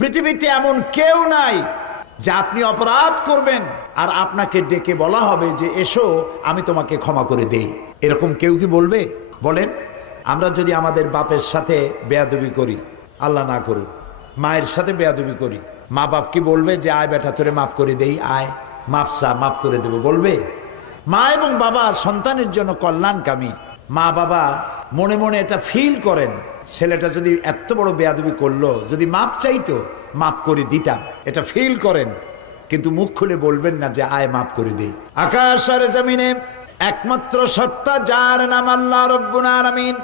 পৃথিবীতে এমন কেউ নাই যে আপনি অপরাধ করবেন আর আপনাকে ডেকে বলা হবে যে এসো আমি তোমাকে ক্ষমা করে দেই এরকম কেউ কি বলবে বলেন আমরা যদি আমাদের বাপের সাথে বেয়াদবি করি আল্লাহ না করুন মায়ের সাথে বেয়াদবি করি মা বাপ কি বলবে যে আয় বেটা তোরে মাফ করে দেই আয় মাপসা মাফ করে দেব বলবে মা এবং বাবা সন্তানের জন্য কল্যাণকামী মা বাবা মনে মনে এটা ফিল করেন ছেলেটা যদি এত বড় বেয়াদবি করলো যদি মাপ চাইতো মাপ করে দিতাম এটা ফিল করেন কিন্তু মুখ খুলে বলবেন না যে আয় মাপ করে দেই আকাশ আর জমিনে একমাত্র সত্তা যার নাম আল্লাহ রব্বুল আলমিন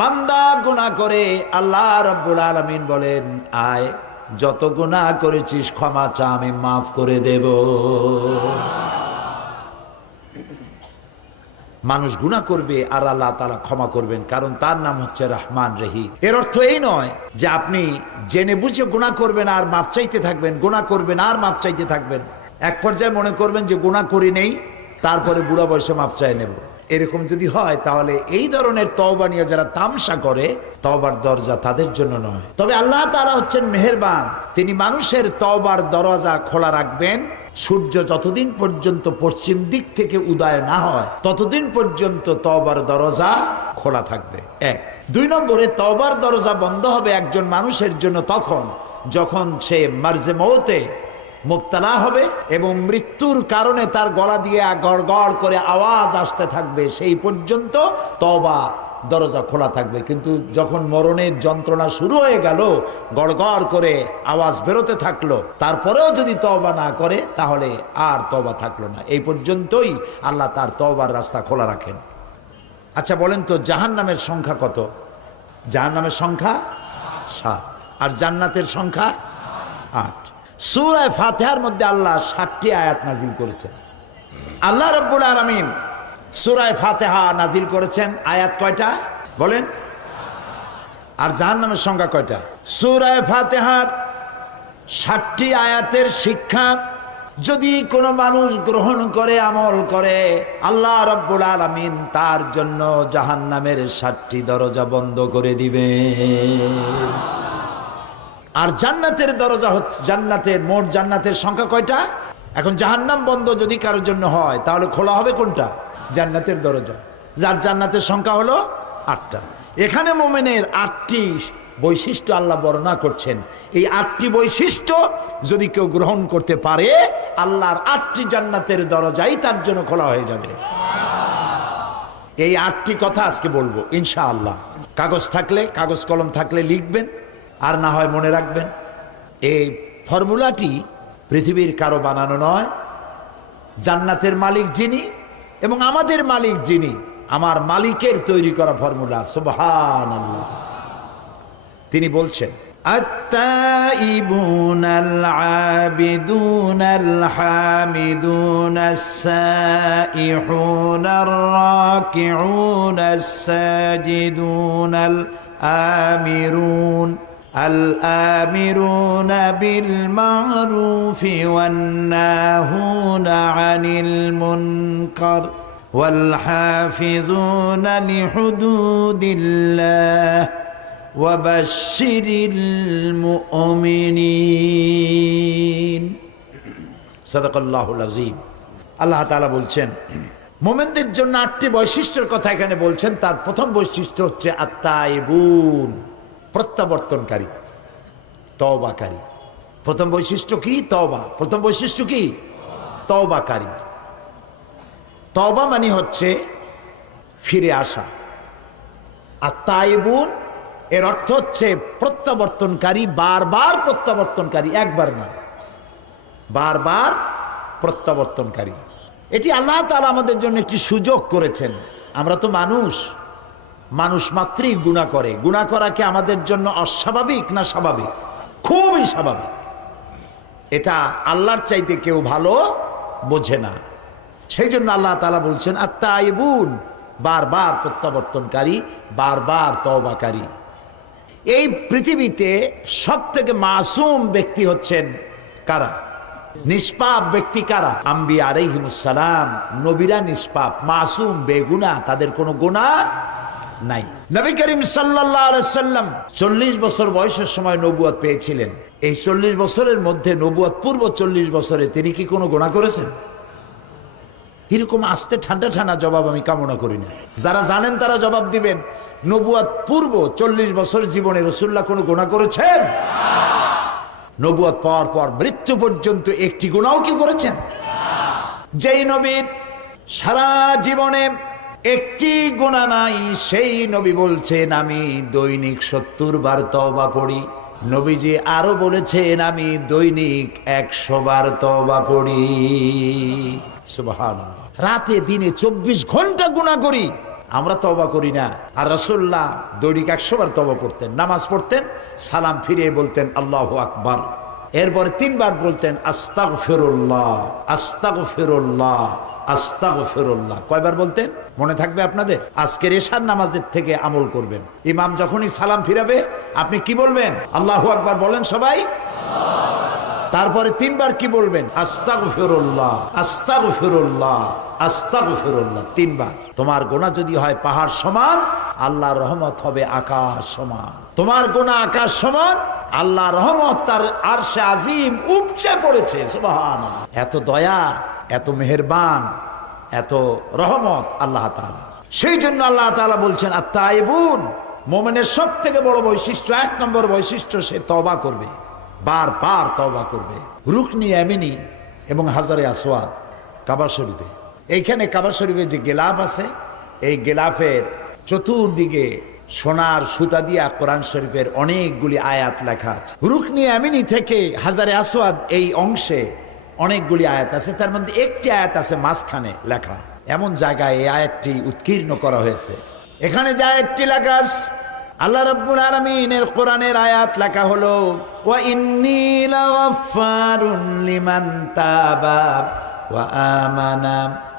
বান্দা গুণা করে আল্লাহ রব্বুল আলমিন বলেন আয় যত গুণা করেছিস ক্ষমা চা আমি মাফ করে দেব মানুষ গুণা করবে আর আল্লাহ তালা ক্ষমা করবেন কারণ তার নাম হচ্ছে রহমান রহি এর অর্থ এই নয় যে আপনি জেনে বুঝে গুণা করবেন আর মাপ চাইতে থাকবেন গুণা করবেন আর মাপ চাইতে থাকবেন এক পর্যায়ে মনে করবেন যে গুণা করি নেই তারপরে বুড়া বয়সে মাপ চাই নেব এরকম যদি হয় তাহলে এই ধরনের তওবা নিয়ে যারা তামসা করে তওবার দরজা তাদের জন্য নয় তবে আল্লাহ তারা হচ্ছেন মেহেরবান তিনি মানুষের তওবার দরজা খোলা রাখবেন সূর্য যতদিন পর্যন্ত পশ্চিম দিক থেকে উদয় না হয় ততদিন পর্যন্ত তবার দরজা খোলা থাকবে এক দুই নম্বরে তবার দরজা বন্ধ হবে একজন মানুষের জন্য তখন যখন সে মার্জে মৌতে মুক্তলা হবে এবং মৃত্যুর কারণে তার গলা দিয়ে গড় করে আওয়াজ আসতে থাকবে সেই পর্যন্ত তবা দরজা খোলা থাকবে কিন্তু যখন মরণের যন্ত্রণা শুরু হয়ে গেল গড়গড় করে আওয়াজ বেরোতে থাকলো তারপরেও যদি তবা না করে তাহলে আর তবা থাকলো না এই পর্যন্তই আল্লাহ তার তবার রাস্তা খোলা রাখেন আচ্ছা বলেন তো জাহান নামের সংখ্যা কত জাহান নামের সংখ্যা সাত আর জান্নাতের সংখ্যা আট সুরায় ফাতেহার মধ্যে আল্লাহ ষাটটি আয়াত নাজিল করেছেন আল্লাহ রব্বুল আরামিন সুরায় ফাতেহা নাজিল করেছেন আয়াত কয়টা বলেন আর জাহান নামের সংখ্যা কয়টা সুরায় ফাতেহার ষাটটি আয়াতের শিক্ষা যদি কোনো মানুষ গ্রহণ করে আমল করে আল্লাহ রব্বুল আলমিন তার জন্য জাহান নামের ষাটটি দরজা বন্ধ করে দিবে আর জান্নাতের দরজা হচ্ছে জান্নাতের মোট জান্নাতের সংখ্যা কয়টা এখন জাহান্নাম বন্ধ যদি কারোর জন্য হয় তাহলে খোলা হবে কোনটা জান্নাতের দরজা যার জান্নাতের সংখ্যা হলো আটটা এখানে মোমেনের আটটি বৈশিষ্ট্য আল্লাহ বর্ণনা করছেন এই আটটি বৈশিষ্ট্য যদি কেউ গ্রহণ করতে পারে আল্লাহর আটটি জান্নাতের দরজাই তার জন্য খোলা হয়ে যাবে এই আটটি কথা আজকে বলবো ইনশা আল্লাহ কাগজ থাকলে কাগজ কলম থাকলে লিখবেন আর না হয় মনে রাখবেন এই ফর্মুলাটি পৃথিবীর কারো বানানো নয় জান্নাতের মালিক যিনি এবং আমাদের মালিক যিনি আমার মালিকের তৈরি করা ফর্মুলা সুবহান তিনি বলছেন التائبون العابدون الحامدون السائحون الراكعون الساجدون الآمرون الآمرون بالمعروف والناهون عن المنكر والحافظون لحدود الله وبشر المؤمنين صدق الله العظيم আল্লাহ তাআলা বলছেন মোমেনদের জন্য আটটি বৈশিষ্ট্যের কথা এখানে বলছেন তার প্রথম বৈশিষ্ট্য হচ্ছে আত্মাইবুন প্রত্যাবর্তনকারী তবাকারী প্রথম বৈশিষ্ট্য কি তবা প্রথম বৈশিষ্ট্য কি তবাকারী তবা মানে হচ্ছে ফিরে আসা আর তাইবুন এর অর্থ হচ্ছে প্রত্যাবর্তনকারী বারবার প্রত্যাবর্তনকারী একবার না বারবার প্রত্যাবর্তনকারী এটি আল্লাহ তালা আমাদের জন্য একটি সুযোগ করেছেন আমরা তো মানুষ মানুষ মাত্রই গুণা করে গুণা করা কি আমাদের জন্য অস্বাভাবিক না স্বাভাবিক খুবই স্বাভাবিক এটা আল্লাহর চাইতে কেউ ভালো বোঝে না সেই জন্য আল্লাহ তালা বলছেন আত্মাইবুন বারবার প্রত্যাবর্তনকারী বারবার তবাকারী এই পৃথিবীতে সব থেকে মাসুম ব্যক্তি হচ্ছেন কারা নিষ্পাপ ব্যক্তি কারা আম্বি আলাইহিমুসালাম নবীরা নিষ্পাপ মাসুম বেগুনা তাদের কোনো গোনা নাই নবী করিম সাল্লাম চল্লিশ বছর বয়সের সময় নবুয়াদ পেয়েছিলেন এই চল্লিশ বছরের মধ্যে নবুয়াদ পূর্ব চল্লিশ বছরে তিনি কি কোনো গোনা করেছেন এরকম আস্তে ঠান্ডা ঠান্ডা জবাব আমি কামনা করি না যারা জানেন তারা জবাব দিবেন নবুয়াদ পূর্ব চল্লিশ বছর জীবনে রসুল্লাহ কোনো গোনা করেছেন নবুয়াদ পাওয়ার পর মৃত্যু পর্যন্ত একটি গুণাও কি করেছেন যেই নবীর সারা জীবনে একটি গোনা নাই সেই নবী বলছেন আমি দৈনিক সত্তর বার তবা পড়ি নবীজি আরো বলেছেন আমি দৈনিক একশো বার তবা পড়ি রাতে দিনে চব্বিশ ঘন্টা গুণা করি আমরা তবা করি না আর রসুল্লাহ দৈনিক একশো বার তবা পড়তেন নামাজ পড়তেন সালাম ফিরিয়ে বলতেন আল্লাহ আকবার এরপরে তিনবার বলতেন আস্তাক ফেরুল্লাহ আস্তাক ফেরুল্লাহ আস্তাক ফেরুল্লাহ কয়বার বলতেন মনে থাকবে আপনাদের আজকের এশার নামাজের থেকে আমল করবেন ইমাম যখনই সালাম ফিরাবে আপনি কি বলবেন আল্লাহ আকবার বলেন সবাই তারপরে তিনবার কি বলবেন আস্তাক ফেরুল্লাহ আস্তাক ফেরুল্লাহ আস্তাক ফেরুল্লাহ তিনবার তোমার গোনা যদি হয় পাহাড় সমান আল্লাহ রহমত হবে আকাশ সমান তোমার গোনা আকাশ সমান আল্লাহ রহমত তার আর সে আজিম উপচে পড়েছে এত দয়া এত মেহেরবান এত রহমত আল্লাহ তালা সেই জন্য আল্লাহ তালা বলছেন আর তাই বোন মোমেনের সব থেকে বড় বৈশিষ্ট্য এক নম্বর বৈশিষ্ট্য সে তবা করবে বার বার তবা করবে রুকনি অ্যামিনি এবং হাজারে আসোয়াদ কাবা শরীফে এইখানে কাবা শরীফে যে গেলাফ আছে এই গেলাফের চতুর্দিকে সোনার সুতা দিয়া কোরআন শরীফের অনেকগুলি আয়াত লেখা আছে রুকনি এমিনি থেকে হাজারে আসোয়াদ এই অংশে অনেকগুলি আয়াত আছে তার মধ্যে একটি আয়াত আছে মাঝখানে লেখা এমন জায়গায় এই আয়াতটি উৎকীর্ণ করা হয়েছে এখানে যে একটি লেখা আল্লাহ রব্বুল আলমিনের কোরআনের আয়াত লেখা হলো ও ওয়া আমানা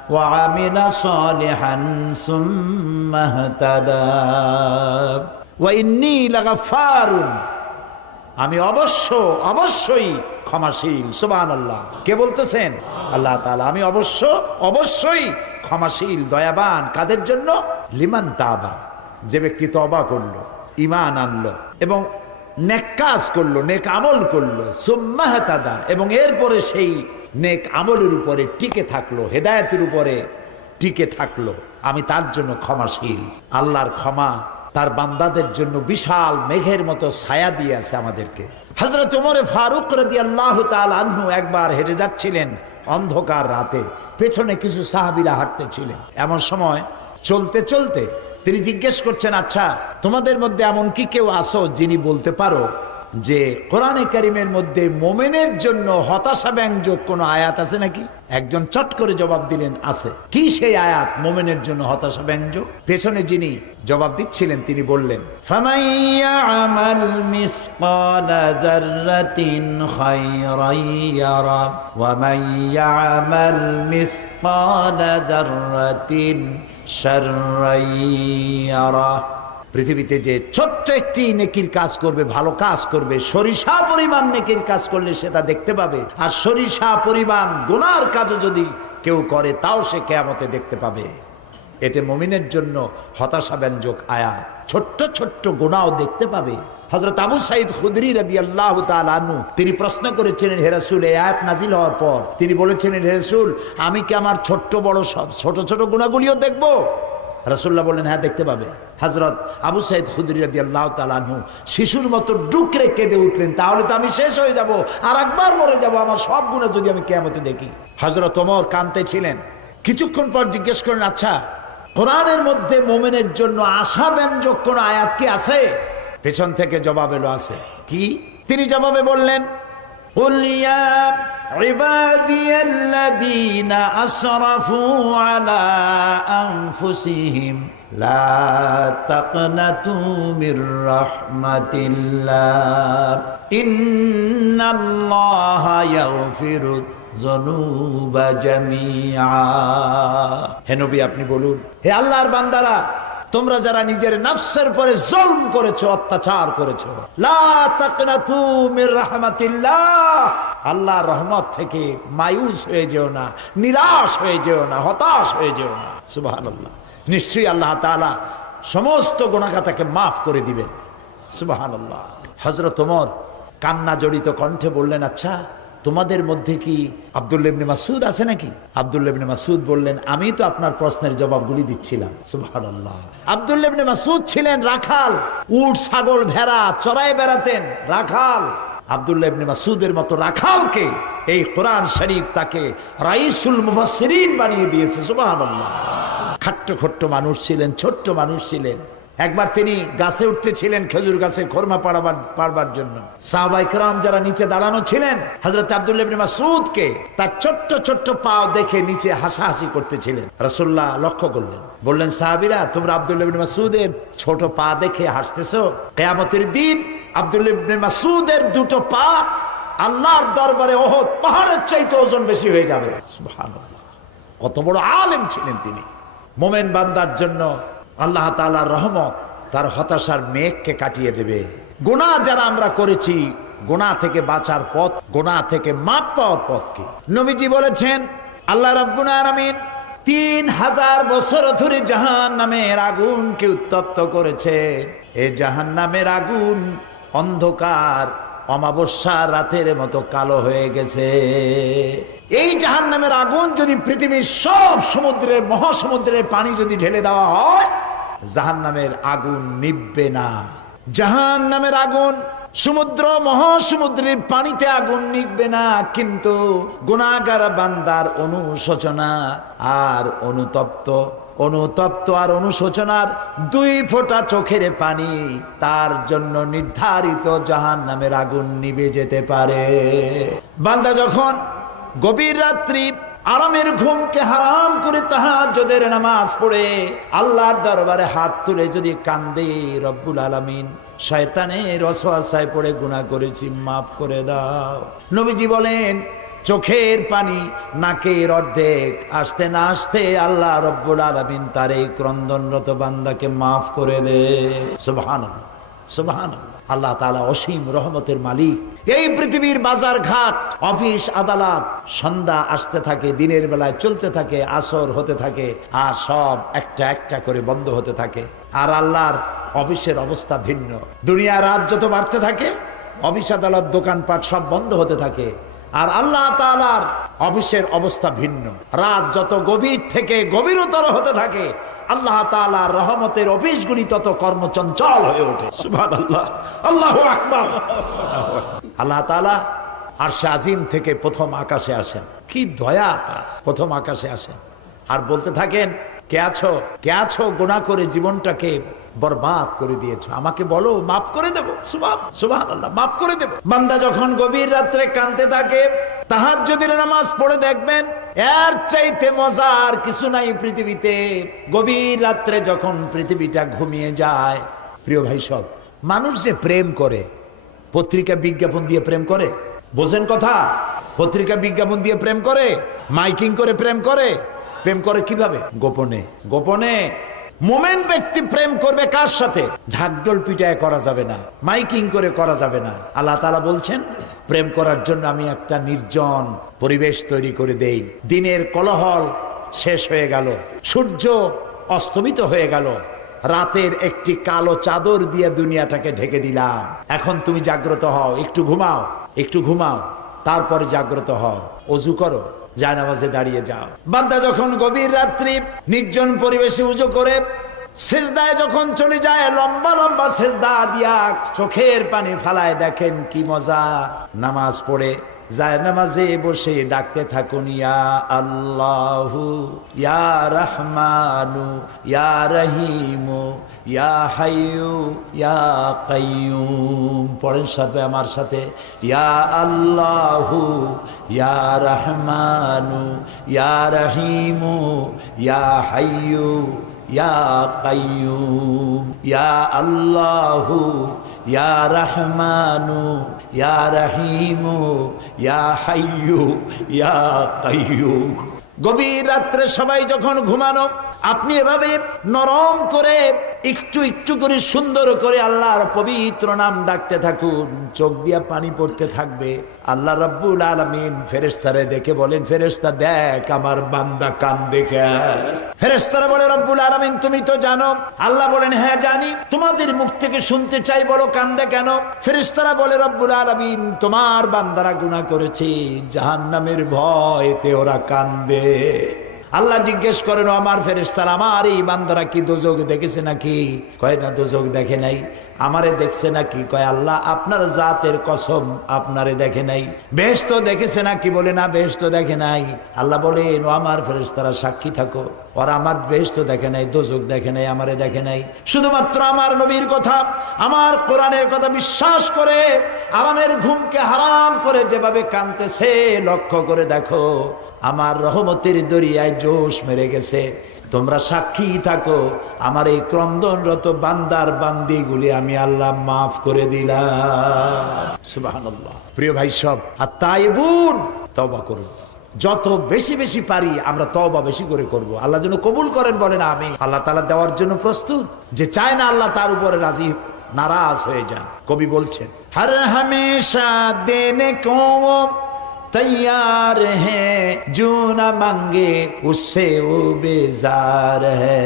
ওয়া আমিলা আমি অবশ্য অবশ্যই ক্ষমাশীল সুবান আল্লাহ কে বলতেছেন আল্লাহ তালা আমি অবশ্য অবশ্যই ক্ষমাশীল দয়াবান কাদের জন্য লিমান তাবা যে ব্যক্তি তবা করলো ইমান আনলো এবং নেক কাজ করলো নেক আমল করলো সুম্মাহতাদা এবং এরপরে সেই নেক আমলের উপরে টিকে থাকলো হেদায়তের উপরে টিকে থাকলো আমি তার জন্য ক্ষমাশীল আল্লাহর ক্ষমা তার বান্দাদের জন্য বিশাল মেঘের মতো ছায়া আছে আমাদেরকে হজরত উমরে ফারুক রদি আল্লাহ আনহু একবার হেঁটে যাচ্ছিলেন অন্ধকার রাতে পেছনে কিছু সাহাবিরা হাঁটতেছিলেন এমন সময় চলতে চলতে তিনি জিজ্ঞেস করছেন আচ্ছা তোমাদের মধ্যে এমন কি কেউ আসো যিনি বলতে পারো যে কোরআনে কারিমের মধ্যে মোমেনের জন্য হতাশা ব্যঞ্জক কোনো আয়াত আছে নাকি একজন চট করে জবাব দিলেন আছে কি সেই আয়াত মোমেনের জন্য হতাশা ব্যঞ্জক পেছনে যিনি জবাব দিচ্ছিলেন তিনি বললেন ফামাইয়া পৃথিবীতে যে ছোট্ট একটি নেকির কাজ করবে ভালো কাজ করবে সরিষা পরিমাণ নেকির কাজ করলে সেটা দেখতে পাবে আর সরিষা পরিমাণ গোনার কাজও যদি কেউ করে তাও সে কেয়ামতে দেখতে পাবে এতে মমিনের জন্য হতাশাব্যঞ্জক আয়াত ছোট্ট ছোট্ট গোনাও দেখতে পাবে হজরত আবু সাইদ খুদরি রাদি আল্লাহ তালু তিনি প্রশ্ন করেছেন হেরাসুল এ আয়াত নাজিল হওয়ার পর তিনি বলেছেন হেরাসুল আমি কি আমার ছোট্ট বড় সব ছোট ছোট গুণাগুলিও দেখবো রসুল্লাহ বললেন হ্যাঁ দেখতে পাবে হজরত আবু সাইদ খুদরিয়াদি আল্লাহ শিশুর মতো ডুকরে কেঁদে উঠলেন তাহলে তো আমি শেষ হয়ে যাব আর একবার মরে যাব আমার সব গুণে যদি আমি কেমতে দেখি হজরত ওমর কানতে ছিলেন কিছুক্ষণ পর জিজ্ঞেস করেন আচ্ছা কোরআনের মধ্যে মোমেনের জন্য আশা ব্যঞ্জক কোন আয়াত কি আছে পেছন থেকে জবাব এলো আছে কি তিনি জবাবে বললেন عبادي الذين أسرفوا على أنفسهم لا تقنطوا من رحمة الله إن الله يغفر الذنوب جميعا হে নবী আপনি বলুন হে আল্লাহর বান্দারা তোমরা যারা নিজের নাফসের পরে জলম করেছো অত্যাচার করেছো আল্লাহ রহমত থেকে মায়ুস হয়ে যেও না নিরাশ হয়ে যেও না হতাশ হয়ে যেও না সুবাহ আল্লাহ নিশ্চয়ই আল্লাহ তালা সমস্ত গোনাখাতাকে মাফ করে দিবেন সুবাহ আল্লাহ হজরত ওমর কান্না জড়িত কণ্ঠে বললেন আচ্ছা তোমাদের মধ্যে কি আবদুল্লেবনে মাসুদ আছে নাকি আবদুল্লেবনে মাসুদ বললেন আমি তো আপনার প্রশ্নের জবাবগুলি দিচ্ছিলাম আবদুল্লেবনে মাসুদ ছিলেন রাখাল উট ছাগল ভেড়া চড়াই বেড়াতেন রাখাল আবদুল্লাহ ইবনে মাসুদের মতো রাখালকে এই কোরআন শরীফ তাকে রাইসুল মুফাসসিরিন বানিয়ে দিয়েছে সুবহানাল্লাহ খাট্ট খট্ট মানুষ ছিলেন ছোট্ট মানুষ ছিলেন একবার তিনি গাছে উঠতেছিলেন খেজুর গাছে খোরমা পাড়াবার পারবার জন্য সাহবাইকরাম যারা নিচে দাঁড়ানো ছিলেন হজরত আবদুল্লাবিন মাসুদকে তার ছোট্ট ছোট্ট পা দেখে নিচে হাসাহাসি করতেছিলেন রসুল্লাহ লক্ষ্য করলেন বললেন সাহাবিরা তোমরা আবদুল্লাবিন মাসুদের ছোট পা দেখে হাসতেছ কেয়ামতের দিন আবদুল্লাবিন মাসুদের দুটো পা আল্লাহর দরবারে ওহ পাহাড়ের চাইতে ওজন বেশি হয়ে যাবে কত বড় আলেম ছিলেন তিনি মোমেন বান্দার জন্য আল্লাহ তালার রহমত তার হতাশার মেঘকে কাটিয়ে দেবে গোনা যারা আমরা করেছি গোনা থেকে বাঁচার পথ গোনা থেকে মাপ পাওয়ার পথ কি নবীজি বলেছেন আল্লাহ রবিন তিন হাজার বছর ধরে জাহান নামের আগুনকে উত্তপ্ত করেছে এ জাহান নামের আগুন অন্ধকার অমাবস্যা রাতের মতো কালো হয়ে গেছে এই জাহান নামের আগুন যদি পৃথিবীর সব সমুদ্রের মহাসমুদ্রের পানি যদি ঢেলে দেওয়া হয় জাহান নামের আগুন নিববে না জাহান নামের আগুন সমুদ্র মহাসমুদ্রের পানিতে আগুন নিকবে না কিন্তু গুণাগার বান্দার অনুশোচনা আর অনুতপ্ত অনুতপ্ত আর অনুশোচনার দুই ফোঁটা চোখের পানি তার জন্য নির্ধারিত জাহান নামের আগুন নিবে যেতে পারে বান্দা যখন গভীর রাত্রি আরামের ঘুমকে হারাম করে তাহাজদের নামাজ পড়ে আল্লাহর দরবারে হাত তুলে যদি কান্দে রব্বুল আলমিন শয়তানের রসোয়াশায় পড়ে গুণা করেছি মাফ করে দাও নবীজি বলেন চোখের পানি নাকের অর্ধেক আসতে না আসতে আল্লাহ রব্বুল আলমিন তার এই ক্রন্দনরত বান্দাকে মাফ করে দে সুবাহান সুবাহান আল্লাহ তালা অসীম রহমতের মালিক এই পৃথিবীর বাজার ঘাট অফিস আদালত সন্ধ্যা আসতে থাকে দিনের বেলায় চলতে থাকে আসর হতে থাকে আর সব একটা একটা করে বন্ধ হতে থাকে আর আল্লাহর অফিসের অবস্থা ভিন্ন দুনিয়া রাত যত বাড়তে থাকে অফিস আদালত দোকানপাট সব বন্ধ হতে থাকে আর আল্লাহ তালার অফিসের অবস্থা ভিন্ন রাত যত গভীর থেকে গভীরতর হতে থাকে আল্লাহ তালা রহমতের অফিস গুলি তত কর্মচঞ্চল হয়ে ওঠে আল্লাহ আল্লাহ আকবর আল্লাহ তালা আর শাহিম থেকে প্রথম আকাশে আসেন কি দয়া তার প্রথম আকাশে আসেন আর বলতে থাকেন কে আছো কে আছো গোনা করে জীবনটাকে বরবাদ করে দিয়েছো আমাকে বলো মাফ করে দেবো সুবাহ সুবাহ আল্লাহ মাফ করে দেব বান্দা যখন গভীর রাত্রে কানতে থাকে তাহার যদি নামাজ পড়ে দেখবেন এর চাইতে আর কিছু নাই পৃথিবীতে গভীর রাত্রে যখন পৃথিবীটা ঘুমিয়ে যায় প্রিয় ভাই সব মানুষ যে প্রেম করে পত্রিকা বিজ্ঞাপন দিয়ে প্রেম করে বোঝেন কথা পত্রিকা বিজ্ঞাপন দিয়ে প্রেম করে মাইকিং করে প্রেম করে প্রেম করে কিভাবে গোপনে গোপনে মোমেন ব্যক্তি প্রেম করবে কার সাথে ঢাকডোল পিটায় করা যাবে না মাইকিং করে করা যাবে না আল্লাহ তালা বলছেন প্রেম করার জন্য আমি একটা নির্জন পরিবেশ তৈরি করে দেই দিনের কলহল শেষ হয়ে গেল সূর্য অস্তমিত হয়ে গেল রাতের একটি কালো চাদর দিয়ে দুনিয়াটাকে ঢেকে দিলাম এখন তুমি জাগ্রত হও একটু ঘুমাও একটু ঘুমাও তারপরে জাগ্রত হও অজু করো জায়নামাজে দাঁড়িয়ে যাও বান্দা যখন গভীর রাত্রি নির্জন পরিবেশে উজো করে সেজদায় যখন চলে যায় লম্বা লম্বা সেজদা দিয়া চোখের পানি ফালায় দেখেন কি মজা নামাজ পড়ে যায় নামাজে বসে ডাকতে থাকুন ইয়া আল্লাহু ইয়া রহমানু ইয়া রহিমু ইয়া হাইউ ইয়া কাইয়ুম পড়েন সাথে আমার সাথে ইয়া আল্লাহু ইয়া রহমানু ইয়া রহিমু ইয়া হাইয়ু ইয়া কাইয়ুম ইয়া আল্লাহু ইয়া রহমানু ইয়া রহিমু ইয়া হাইয়ু ইয়া কাইয়ুম গভীর রাত্রে সবাই যখন ঘুমানো আপনি এভাবে নরম করে একটু একটু করে সুন্দর করে আল্লাহর পবিত্র নাম ডাকতে থাকুন চোখ দিয়া পানি পড়তে থাকবে আল্লাহ রব্বুল আলমিন ফেরেস্তারে দেখে বলেন ফেরেস্তা দেখ আমার বান্দা কান দেখে ফেরেস্তারা বলে রব্বুল আলমিন তুমি তো জানো আল্লাহ বলেন হ্যাঁ জানি তোমাদের মুখ থেকে শুনতে চাই বলো কান্দে কেন ফেরেস্তারা বলে রব্বুল আলমিন তোমার বান্দারা গুণা করেছে জাহান নামের ভয়তে ওরা কান্দে আল্লাহ জিজ্ঞেস করেন আমার ফেরেস্তার আমার এই বান্দারা কি দুযোগ দেখেছে নাকি কয় না দুযোগ দেখে নাই আমারে দেখছে নাকি কয় আল্লাহ আপনার জাতের কসম আপনারে দেখে নাই বেশ তো দেখেছে নাকি বলে না বেশ তো দেখে নাই আল্লাহ বলে আমার ফেরেস্তারা সাক্ষী থাকো ওরা আমার বেশ তো দেখে নাই দুযোগ দেখে নাই আমারে দেখে নাই শুধুমাত্র আমার নবীর কথা আমার কোরআনের কথা বিশ্বাস করে আরামের ঘুমকে হারাম করে যেভাবে কানতেছে লক্ষ্য করে দেখো আমার রহমতের দরিয়ায় জোশ মেরে গেছে তোমরা সাক্ষী থাকো আমার এই ক্রন্দনরত বান্দার বান্দিগুলি আমি আল্লাহ মাফ করে দিলাম প্রিয় ভাই সব আর তাই বোন তবা যত বেশি বেশি পারি আমরা তবা বেশি করে করব। আল্লাহ যেন কবুল করেন বলে না আমি আল্লাহ তালা দেওয়ার জন্য প্রস্তুত যে চায় না আল্লাহ তার উপরে রাজি নারাজ হয়ে যান কবি বলছেন হর হমেশা দেনে কম तैयार है जो न मांगे उससे वो बेजार है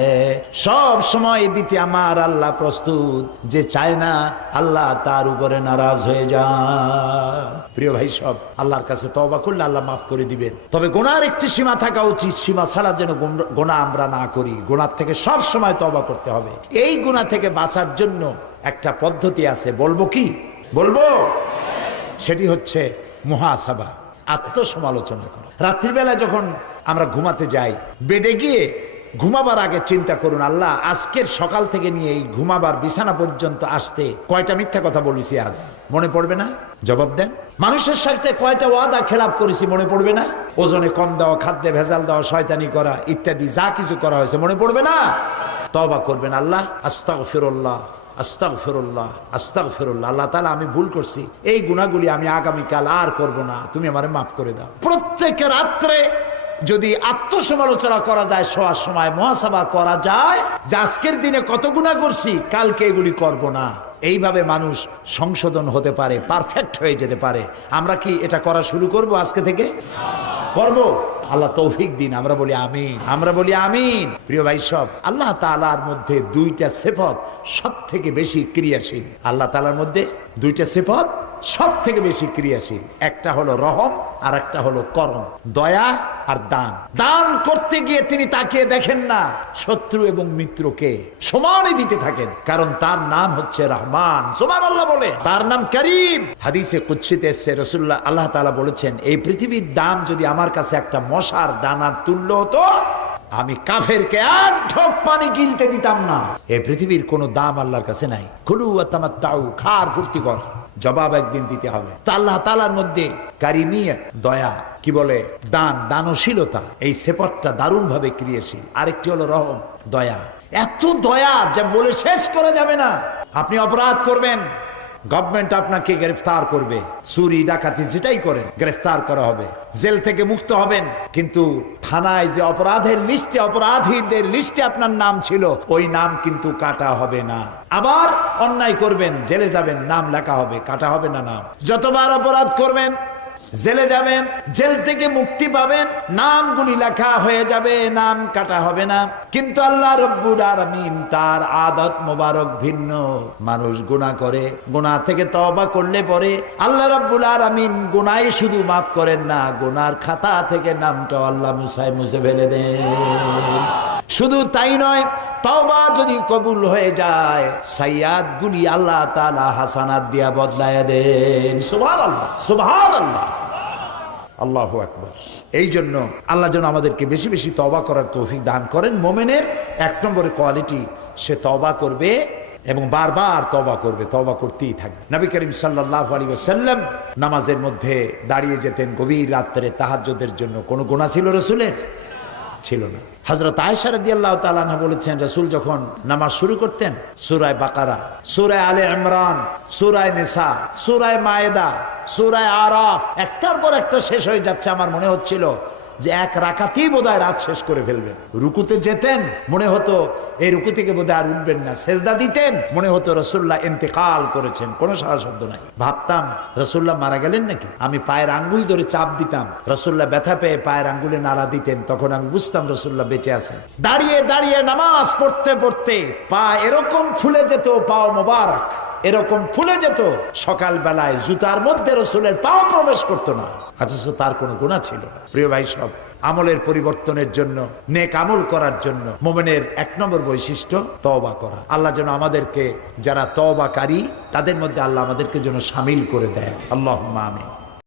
সব সময় দিতে আমার আল্লাহ প্রস্তুত যে চায় না আল্লাহ তার উপরে নারাজ হয়ে যান প্রিয় ভাই সব আল্লাহর কাছে তবা করলে আল্লাহ মাফ করে দিবেন তবে গোনার একটি সীমা থাকা উচিত সীমা ছাড়া যেন গুণ- গোনা আমরা না করি গোনার থেকে সব সময় তবা করতে হবে এই গুণা থেকে বাঁচার জন্য একটা পদ্ধতি আছে বলবো কি বলবো সেটি হচ্ছে মহাসাবা আত্মসমালোচনা করো রাত্রিবেলা যখন আমরা ঘুমাতে যাই বেডে গিয়ে ঘুমাবার আগে চিন্তা করুন আল্লাহ আজকের সকাল থেকে নিয়ে এই ঘুমাবার বিছানা পর্যন্ত আসতে কয়টা মিথ্যা কথা বলেছি আজ মনে পড়বে না জবাব দেন মানুষের সাথে কয়টা ওয়াদা খেলাপ করেছি মনে পড়বে না ওজনে কম দেওয়া খাদ্যে ভেজাল দেওয়া শয়তানি করা ইত্যাদি যা কিছু করা হয়েছে মনে পড়বে না তবা করবেন আল্লাহ আস্তাক ফিরল্লাহ আস্তাক ফেরুল্লাহ আস্তাক ফেরুল্লাহ আল্লাহ তালা আমি ভুল করছি এই গুণাগুলি আমি আগামীকাল আর করব না তুমি আমার মাফ করে দাও প্রত্যেক রাত্রে যদি আত্মসমালোচনা করা যায় শোয়ার সময় মহাসভা করা যায় যে আজকের দিনে কত গুণা করছি কালকে এগুলি করব না এইভাবে মানুষ সংশোধন হতে পারে পারফেক্ট হয়ে যেতে পারে আমরা কি এটা করা শুরু করব আজকে থেকে করবো আল্লাহ তৌফিক দিন আমরা বলি আমিন আমরা বলি আমিন প্রিয় ভাই সব আল্লাহ তালার মধ্যে দুইটা সেফত সব থেকে বেশি ক্রিয়াশীল আল্লাহ তালার মধ্যে দুইটা সেপদ সব থেকে বেশি ক্রিয়াশীল একটা হলো রহম আর একটা হলো করম দয়া আর দান দান করতে গিয়ে তিনি তাকিয়ে দেখেন না শত্রু এবং মিত্রকে সমানে দিতে থাকেন কারণ তার নাম হচ্ছে রহমান সোমান আল্লাহ বলে তার নাম করিম হাদিসে কুচ্ছিতে এসছে রসুল্লাহ আল্লাহ তালা বলেছেন এই পৃথিবীর দাম যদি আমার কাছে একটা মশার ডানার তুল্য হতো আমি কাফেরকে আর ঢোক পানি গিলতে দিতাম না এ পৃথিবীর কোনো দাম আল্লাহর কাছে নাই খুলু তাও খার ফুর্তি কর জবাব একদিন দিতে হবে তা তালার মধ্যে কারিমিয়াত দয়া কি বলে দান দানশীলতা এই সেপটটা দারুণভাবে ক্রিয়েশীল আরেকটি হলো রহম দয়া এত দয়া যা বলে শেষ করা যাবে না আপনি অপরাধ করবেন গভর্নমেন্ট আপনাকে গ্রেফতার করবে চুরি ডাকাতি যেটাই করেন গ্রেফতার করা হবে জেল থেকে মুক্ত হবেন কিন্তু থানায় যে অপরাধের লিস্টে অপরাধীদের লিস্টে আপনার নাম ছিল ওই নাম কিন্তু কাটা হবে না আবার অন্যায় করবেন জেলে যাবেন নাম লেখা হবে কাটা হবে না নাম যতবার অপরাধ করবেন জেলে যাবেন জেল থেকে মুক্তি পাবেন নামগুলি লেখা হয়ে যাবে নাম কাটা হবে না কিন্তু আল্লাহ রব্বুর আরামিন তার আদত মোবারক ভিন্ন মানুষ গুণা করে গুণা থেকে তবা করলে পরে আল্লাহ রব্বুল আরামিন গুনাই শুধু মাফ করেন না গুনার খাতা থেকে নামটা আল্লাহ মুসাই মুছে ফেলে দেয় শুধু তাই নয় তওবা যদি কবুল হয়ে যায় সাইয়াদ গুলি আল্লাহ তালা হাসানাত দিয়া বদলায় দেন সুভান আল্লাহ সুভান আল্লাহ আল্লাহ আকবর এই জন্য আল্লাহ যেন আমাদেরকে বেশি বেশি তবা করার তৌফিক দান করেন মোমেনের এক নম্বরের কোয়ালিটি সে তবা করবে এবং বারবার তবা করবে তবা করতেই থাকবে নবী করিম সাল্লাহ আলী সাল্লাম নামাজের মধ্যে দাঁড়িয়ে যেতেন গভীর রাত্রে তাহাজ্যদের জন্য কোনো গোনা ছিল রসুলের ছিল না হজরত আয়সারদি আল্লাহ তালানা বলেছেন রসুল যখন নামাজ শুরু করতেন সুরায় বাকারা সুরায় আলে ইমরান সুরায় নেশা সুরায় মায়েদা সুরায় আরাফ একটার পর একটা শেষ হয়ে যাচ্ছে আমার মনে হচ্ছিল যে এক রাখাতেই বোধ রাত শেষ করে ফেলবেন রুকুতে যেতেন মনে হতো এই রুকু থেকে বোধ আর উঠবেন না সেজদা দিতেন মনে হতো রসুল্লাহ এতেকাল করেছেন কোনো সারা শব্দ নাই ভাবতাম রসুল্লাহ মারা গেলেন নাকি আমি পায়ের আঙ্গুল ধরে চাপ দিতাম রসুল্লাহ ব্যথা পেয়ে পায়ের আঙ্গুলে নাড়া দিতেন তখন আমি বুঝতাম রসুল্লাহ বেঁচে আছেন দাঁড়িয়ে দাঁড়িয়ে নামাজ পড়তে পড়তে পা এরকম ফুলে যেত পাও মোবারক এরকম ফুলে যেত সকাল বেলায় জুতার মধ্যে রসুলের পাও প্রবেশ করতো না অথচ তার কোনো গুণা ছিল না প্রিয় ভাই সব আমলের পরিবর্তনের জন্য নেক আমল করার জন্য মোমেনের এক নম্বর বৈশিষ্ট্য তওবা করা আল্লাহ যেন আমাদেরকে যারা তওবাকারী তাদের মধ্যে আল্লাহ আমাদেরকে যেন সামিল করে দেয় আল্লাহ আমিন